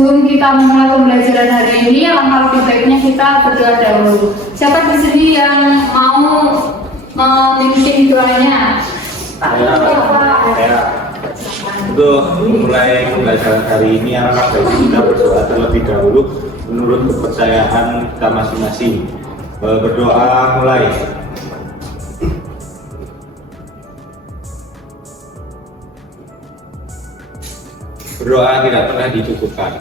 sebelum kita memulai pembelajaran hari ini, alangkah lebih baiknya kita berdoa dahulu. Siapa di sini yang mau memimpin doanya? Ya. Untuk memulai pembelajaran hari ini, alangkah baiknya kita berdoa terlebih dahulu menurut kepercayaan kita masing-masing. Berdoa mulai. Berdoa tidak pernah dicukupkan.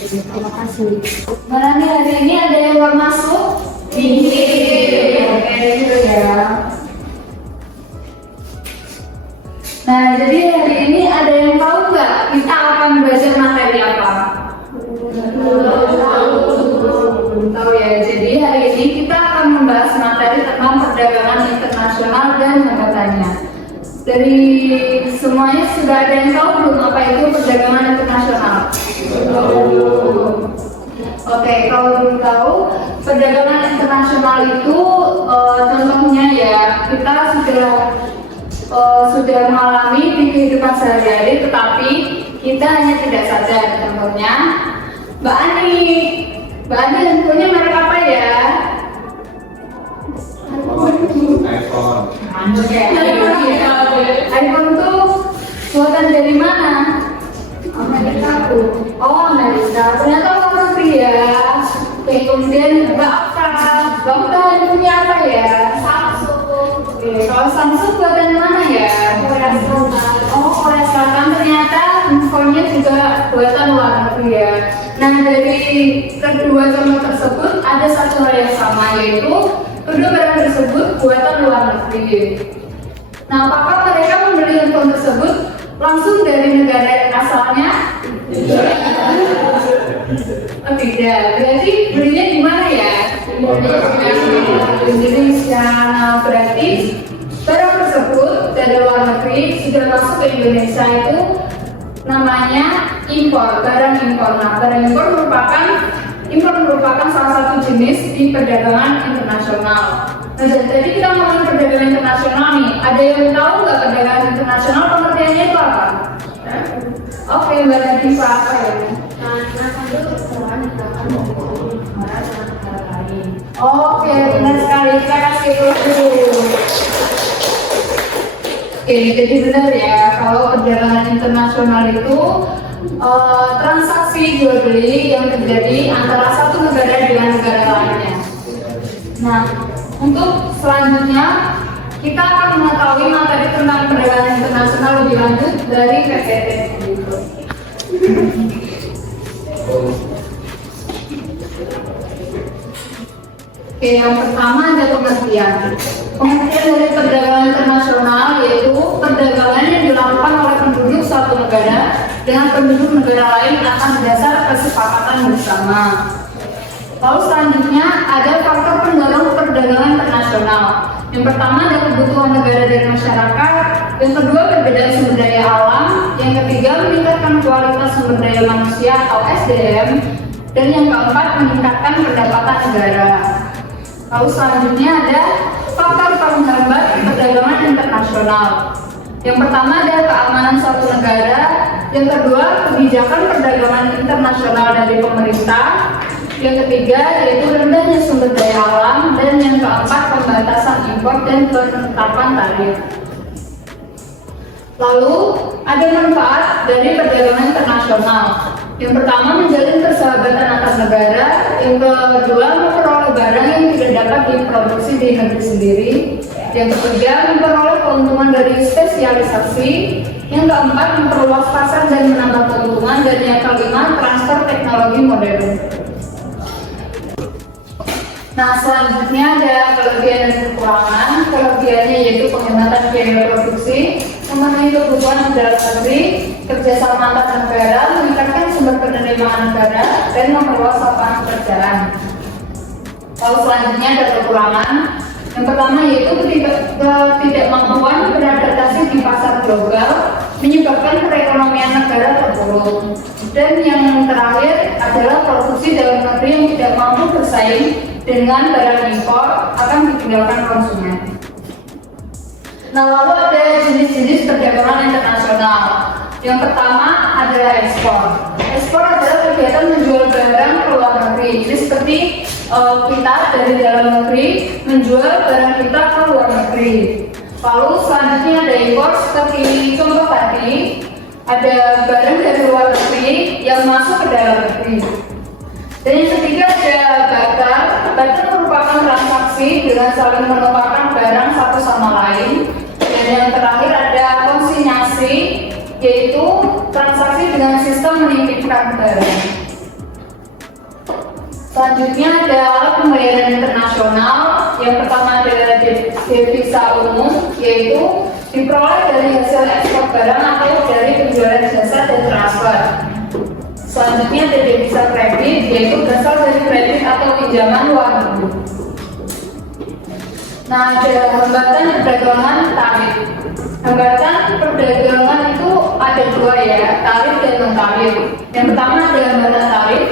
Terima kasih. Barangkali hari ini ada yang mau masuk? Oke, gitu ya. Nah, jadi hari ini ada yang tahu nggak kita akan belajar materi apa? Belum tahu ya. Jadi hari ini kita akan membahas materi tentang perdagangan internasional dan hambatannya. Dari semuanya sudah ada yang tahu belum apa itu perdagangan internasional? Oke, kalau belum tahu, perdagangan internasional itu contohnya ya kita sudah mengalami di kehidupan sehari-hari, tetapi kita hanya tidak sadar. Contohnya, Mbak Ani handphonenya merek apa ya? iPhone. iPhone tuh buatan dari mana? Amerika tuh. Oh, Amerika. Ternyata luar negeri ya. Oke, kemudian Mbak handphonenya apa ya? Samsung. Oke, kalau Samsung buatan mana ya? Korea Selatan. Oh, Korea Selatan. Ternyata handphonenya juga buatan luar negeri ya. Nah, dari kedua contoh tersebut ada satu hal yang sama, yaitu kedua barang tersebut buatan luar negeri. Nah, apakah mereka membeli handphone tersebut langsung dari negara asalnya? Oh, tidak. Berarti belinya di mana ya? Indonesia. Nah, berarti barang tersebut dari luar negeri sudah masuk ke Indonesia itu namanya impor, barang impor. Nah, barang impor merupakan salah satu jenis di perdagangan internasional. Nah, jadi tadi kita ngomongin perdagangan internasional nih. Ada yang tahu nggak perdagangan internasional pengertiannya itu apa? Oke, Mbak Nadifa, apa ya? Oke, benar sekali. Kita kasih dulu. Oke, jadi benar ya, kalau perdagangan internasional itu transaksi jual beli yang terjadi antara satu negara dengan negara lainnya. Nah, untuk selanjutnya kita akan mengetahui materi tentang perdagangan internasional lebih lanjut dari PPT. Oke, yang pertama ada pengertian. Pengertian dari perdagangan internasional yaitu perdagangan yang dilakukan oleh penduduk suatu negara dengan penduduk negara lain atas dasar kesepakatan bersama. Lalu selanjutnya ada faktor pendorong perdagangan internasional. Yang pertama ada kebutuhan negara dan masyarakat. Yang kedua perbedaan sumber daya alam. Yang ketiga meningkatkan kualitas sumber daya manusia atau SDM. Dan yang keempat meningkatkan pendapatan negara. Lalu selanjutnya ada faktor penghambat perdagangan internasional. Yang pertama ada keamanan suatu negara. Yang kedua kebijakan perdagangan internasional dari pemerintah. Yang ketiga yaitu rendahnya sumber daya alam. Dan yang keempat pembatasan impor dan penetapan tarif. Lalu ada manfaat dari perdagangan internasional. Yang pertama menjalin persahabatan antar negara. Yang kedua memperoleh barang yang tidak dapat diproduksi di negeri sendiri. Yang ketiga memperoleh keuntungan dari spesialisasi. Yang keempat memperluas pasar dan menambah keuntungan. Dan yang kelima transfer teknologi modern. Nah, selanjutnya ada kelebihan dan kekurangan. Kelebihannya yaitu penghematan biaya produksi, memenuhi kebutuhan dalam negeri, kerjasama antar negara, meningkatkan sumber penerimaan negara, dan memperluas lapangan pekerjaan. Lalu selanjutnya ada kekurangan. Yang pertama yaitu ketidakmampuan beradaptasi di pasar global, menyebabkan perekonomian negara terpuruk. Dan yang terakhir adalah produksi dalam negeri yang tidak mampu bersaing dengan barang impor akan ditinggalkan konsumen. Nah, lalu ada jenis-jenis perdagangan internasional. Yang pertama adalah ekspor. Ekspor adalah kita dari dalam negeri menjual barang kita ke luar negeri. Lalu selanjutnya ada impor seperti contoh tadi, ada barang dari luar negeri yang masuk ke dalam negeri. Dan yang ketiga ada barter. Barter merupakan transaksi dengan saling menukarkan barang satu sama lain. Dan yang terakhir ada konsinyasi, yaitu transaksi dengan sistem menitipkan barang. Selanjutnya ada alat pembayaran internasional. Yang pertama adalah devisa umum, yaitu diperoleh dari hasil ekspor barang atau dari penjualan jasa dan transfer. Selanjutnya ada devisa kredit, yaitu berasal dari kredit atau pinjaman luar negeri. Nah, ada hambatan perdagangan tarif. Hambatan perdagangan itu ada dua ya, tarif dan non tarif. Yang pertama ada hambatan tarif.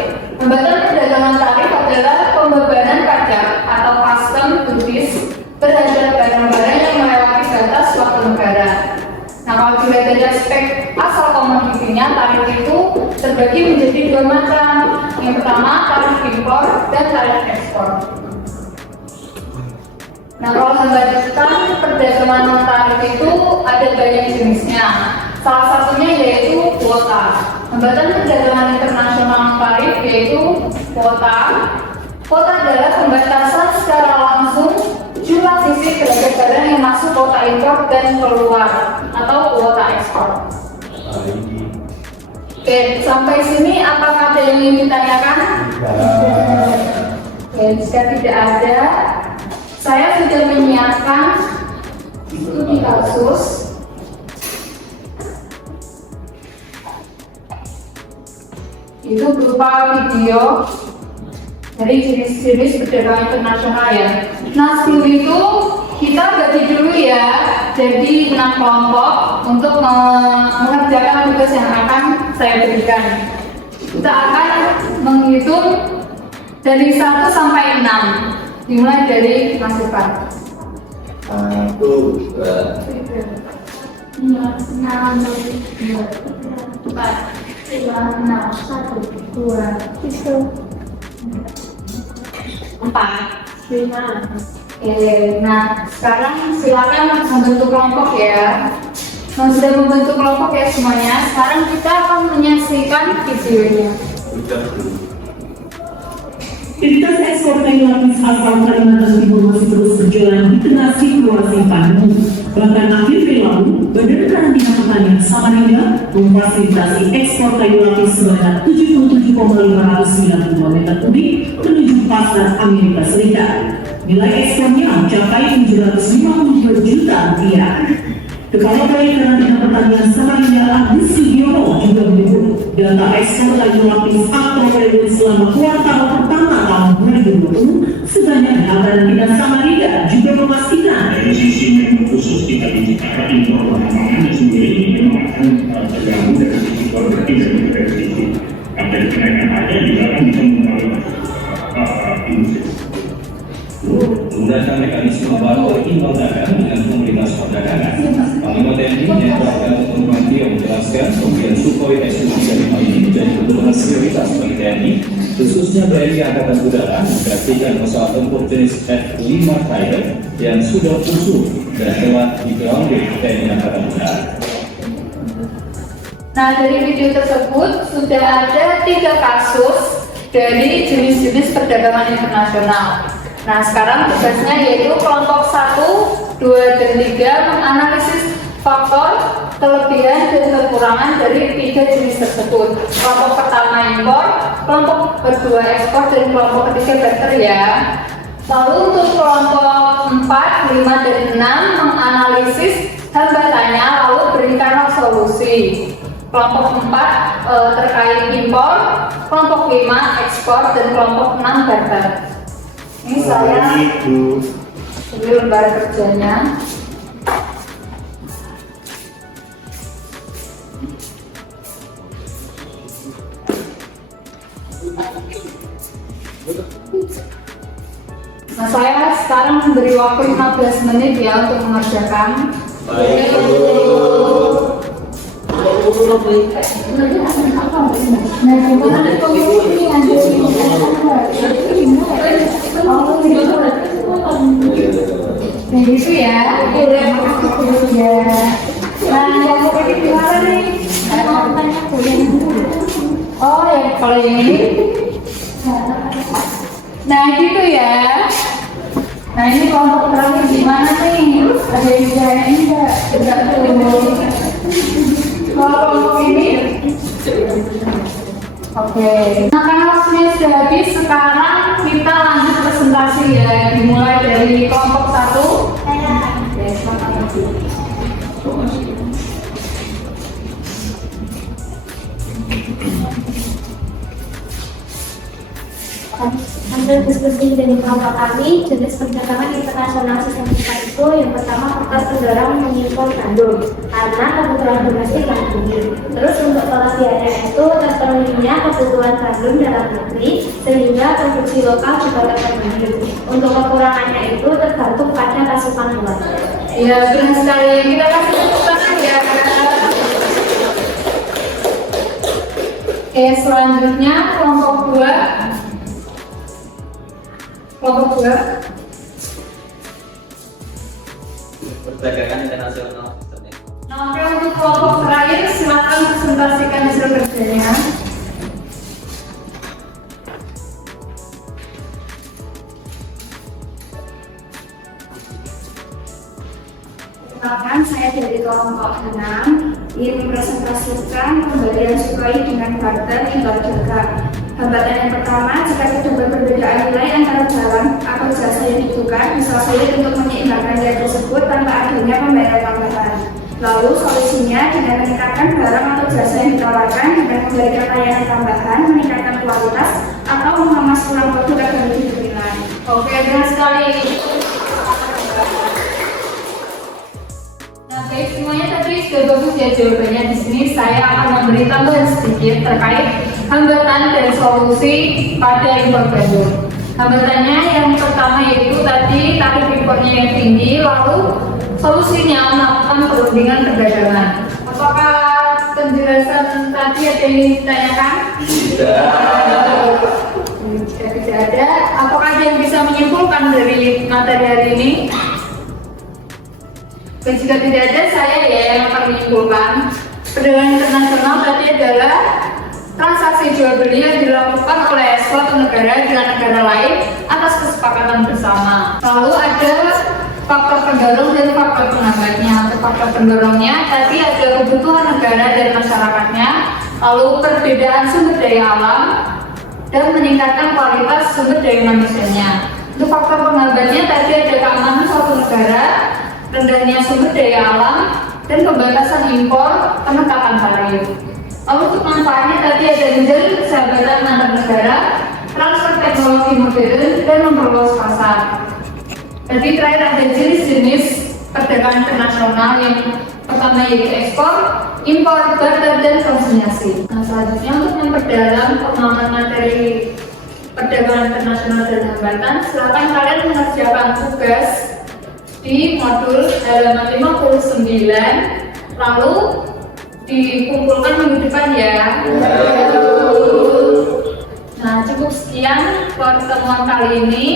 Hambatan perdagangan tarif adalah pembebanan pajak atau custom duties terhadap barang-barang yang melewati batas suatu negara. Nah, kalau dilihat dari aspek asal komoditinya, tarif itu terbagi menjadi dua macam. Yang pertama tarif impor dan tarif ekspor. Nah, kalau hambatan perdagangan non tarif itu ada banyak jenisnya. Salah satunya yaitu kuota. Hambatan perdagangan internasional non tarif yaitu kuota. Kuota adalah pembatasan secara langsung jumlah fisik terhadap barang yang masuk kuota impor dan keluar atau kuota ekspor. Oke, sampai sini apakah ada yang ingin ditanyakan? Oke, jika tidak ada, saya sudah menyiapkan studi kasus. Itu berupa video dari jenis-jenis perdagangan internasional ya. Nah, sebelum itu kita bagi dulu ya jadi 6 kelompok untuk mengerjakan tugas yang akan saya berikan. Kita akan menghitung dari 1 sampai 6, dimulai dari Mas Irfan. 1, 2, 4, 5. Oke, nah sekarang silakan membentuk kelompok ya. Nah, sudah membentuk kelompok ya semuanya. Sekarang kita akan menyaksikan videonya. Aktivitas ekspor kayu lapis asal Kalimantan Timur masih terus berjalan di tengah situasi pandemi. Bahkan akhir Mei lalu, Badan Karantina Pertanian Samarinda memfasilitasi ekspor kayu lapis sebanyak 77,592 meter kubik menuju pasar Amerika Serikat. Nilai ekspornya mencapai 752 juta rupiah. Kepala Badan Karantina Pertanian Samarinda Agus Sugiono juga menyebut data ekspor kayu lapis atau periode selama kuartal pertama tahun 2020 sebanyak Karantina Samarinda juga memastikan dari sisi yang khusus kita bicara impor pangan sendiri memang akan terganggu dari sisi berarti dari sisi ada kenaikan harga juga akan bisa mempengaruhi industri. Menggunakan mekanisme baru impor dagang dengan komunitas perdagangan, Panglima TNI Jenderal Gatot Nurmantio menjelaskan pembelian Sukhoi Su-35 ini menjadi kebutuhan prioritas bagi TNI, khususnya TNI Angkatan Udara menggantikan pesawat tempur jenis F-5 Tiger yang sudah usul dan telah di-grounded TNI Angkatan Udara. Nah, dari video tersebut sudah ada 3 kasus dari jenis-jenis perdagangan internasional. Nah, sekarang tugasnya yaitu kelompok 1, 2, dan 3 menganalisis faktor kelebihan dan kekurangan dari 3 jenis tersebut. Kelompok pertama impor, kelompok kedua ekspor, dan kelompok ketiga barter ya. Lalu untuk kelompok 4, 5, dan 6 menganalisis hambatannya lalu berikan solusi. Kelompok 4 terkait impor, kelompok 5 ekspor, dan kelompok 6 barter. Ini saya beri lembar kerjanya. Nah, saya sekarang memberi waktu 15 menit ya untuk mengerjakan. Baik. Oh, gitu. Nah, gitu ya. Ya. Nah, yang mau pakai gimana nih? Oh, ya kalau yang ini. Nah, gitu ya. Nah, ini kelompok terakhir gimana nih? Ada yang jahit enggak? Enggak tuh. Kalau kelompok ini, oke. Nah, karena waktunya sudah habis, sekarang kita lanjut presentasi ya. Dimulai dari kelompok 1. Oke, selamat pagi. Hasil diskusi dari kelompok kami, jenis perdagangan internasional sistematika itu yang pertama faktor pendorong mengimpor gandum karena kebutuhan domestik yang tinggi. Terus untuk kelebihannya itu terpenuhinya kebutuhan gandum dalam negeri sehingga produksi lokal juga terpenuhi. Untuk kekurangannya itu tergantung pada pasokan luar. Ya, benar sekali. Kita kasih tepuk tangan ya. Oke, selanjutnya kelompok 2. Kelompok 2. Perdagangan internasional sistemnya. Nah, oke, untuk kelompok terakhir silakan presentasikan hasil kerjanya. Perkenalkan, saya dari kelompok 6 ingin mempresentasikan pembelian suplai dengan barter imbal dagang. Hambatan yang pertama, jika terdapat perbedaan nilai antara barang atau jasa yang dibutuhkan, bisa sulit untuk menyeimbangkan nilai tersebut tanpa adanya pembayaran tambahan. Lalu solusinya dengan meningkatkan barang atau jasa yang ditawarkan dengan memberikan layanan tambahan, meningkatkan kualitas, atau mengemas ulang produk agar lebih berminat. Oke, benar sekali. Nah, baik semuanya tadi sudah bagus ya jawabannya. Di sini saya akan memberi tambahan sedikit terkait hambatan dan solusi pada impor gandum. Hambatannya yang pertama yaitu tadi tarif impornya yang tinggi, lalu solusinya melakukan perundingan perdagangan. Apakah penjelasan tadi ada yang ditanyakan? Jika tidak ada, apakah ada yang bisa menyimpulkan dari materi hari ini? Dan jika tidak ada, saya ya yang akan menyimpulkan. Perdagangan internasional tadi adalah transaksi jual beli yang dilakukan oleh suatu negara dengan negara lain atas kesepakatan bersama. Lalu ada faktor pendorong dan faktor penghambatnya. Untuk faktor pendorongnya tadi ada kebutuhan negara dan masyarakatnya, lalu perbedaan sumber daya alam, dan meningkatkan kualitas sumber daya manusianya. Untuk faktor penghambatnya tadi ada keamanan suatu negara, rendahnya sumber daya alam, dan pembatasan impor, penetapan tarif. Lalu untuk manfaatnya tadi ada menjalin persahabatan antar negara, transfer teknologi modern, dan memperluas pasar. Jadi terakhir ada jenis-jenis perdagangan internasional yang pertama yaitu ekspor, impor, barter, dan konsinyasi. Nah, selanjutnya untuk memperdalam pemahaman materi perdagangan internasional dan hambatan, silakan kalian mengerjakan tugas di modul halaman 59, lalu dikumpulkan minggu depan ya. Nah, cukup sekian pertemuan kali ini.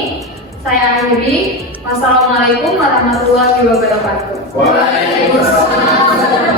Saya akhiri. Wassalamualaikum warahmatullahi wabarakatuh. Waalaikumsalam.